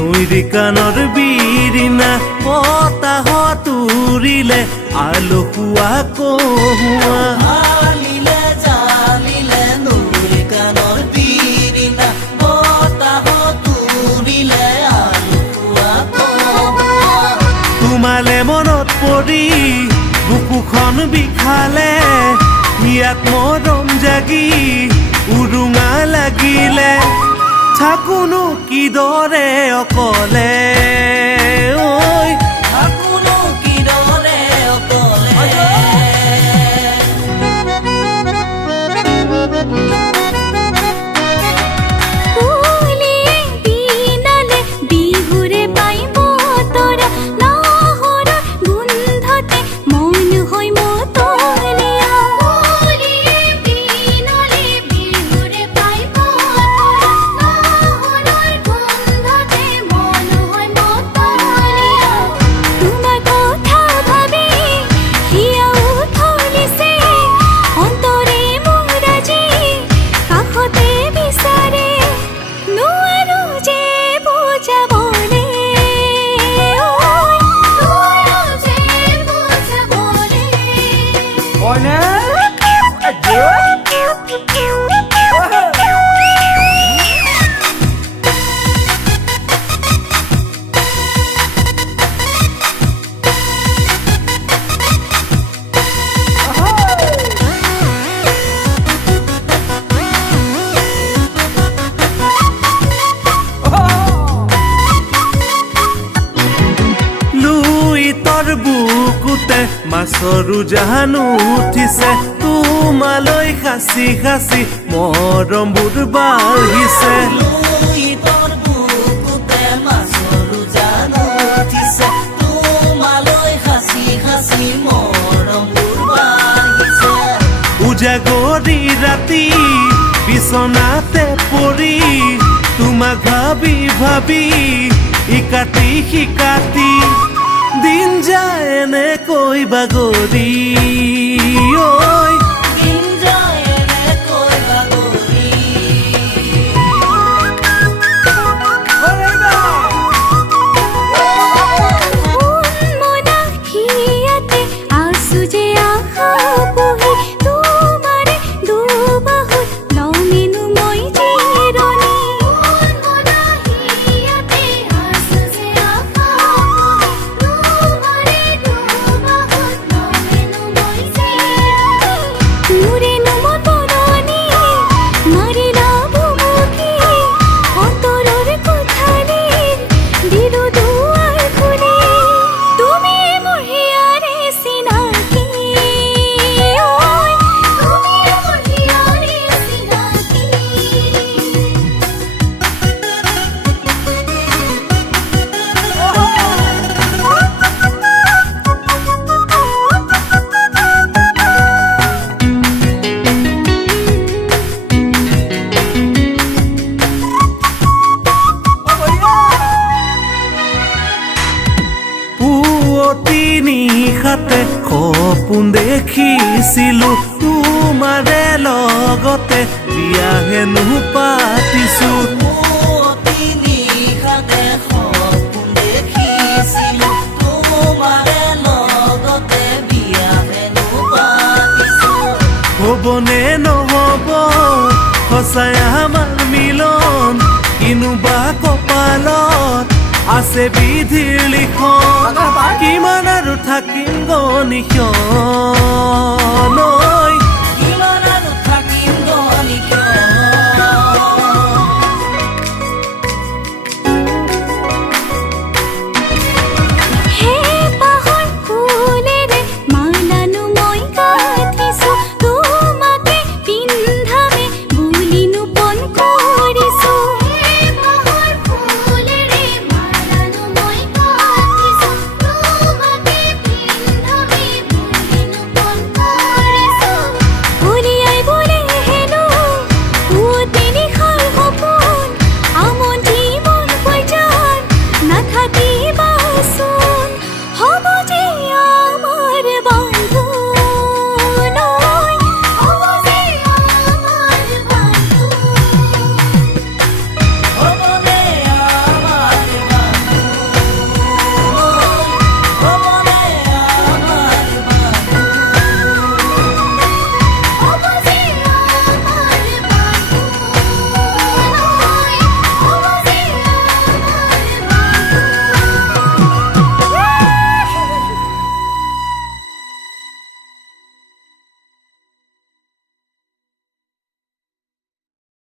নৈৰি কাণৰ বিৰিণা বতাহত উৰিলে আলসুৱা কহুৱা তোমালে মনত পৰি বুকুখন বিষালে ইয়াত মৰম জাগি উৰুঙা লাগিলে থাকোনো কিদৰে অকলে ঐ থাকোনো কিদৰে অকলে মাছৰো জানো উঠিছে তোমালৈ খাচি খাচি মৰমবোৰ বাঢ়িছে উজাগৰি ৰাতি বিচনাতে পৰি তোমাক ভাবি ভাবি ইকাতি সিকাতি দিন যায় এনেকৈ বাগৰি ঐ দিন যায় এনেকৈ বাগৰি মনাহিয়াতে আছো যে আশা পুহি তোমাৰে দুবাহুত লমেনো মই জিৰণি মনাহিয়াতে আছো যে আশা নিশাতে সপোন দেখিছিলো তোমাৰে লগতে বিয়া হেনো পাতিছো নিশাতে সপোন দেখিছিলো তোমাৰে লগতে বিয়া হেনো পাতিছো হ'বনে নহ'ব সঁচাই আমাৰ মিলন কিনোবা কপালত আছে বিধিৰ লিখন কিমান আৰু থাকিম গনিখন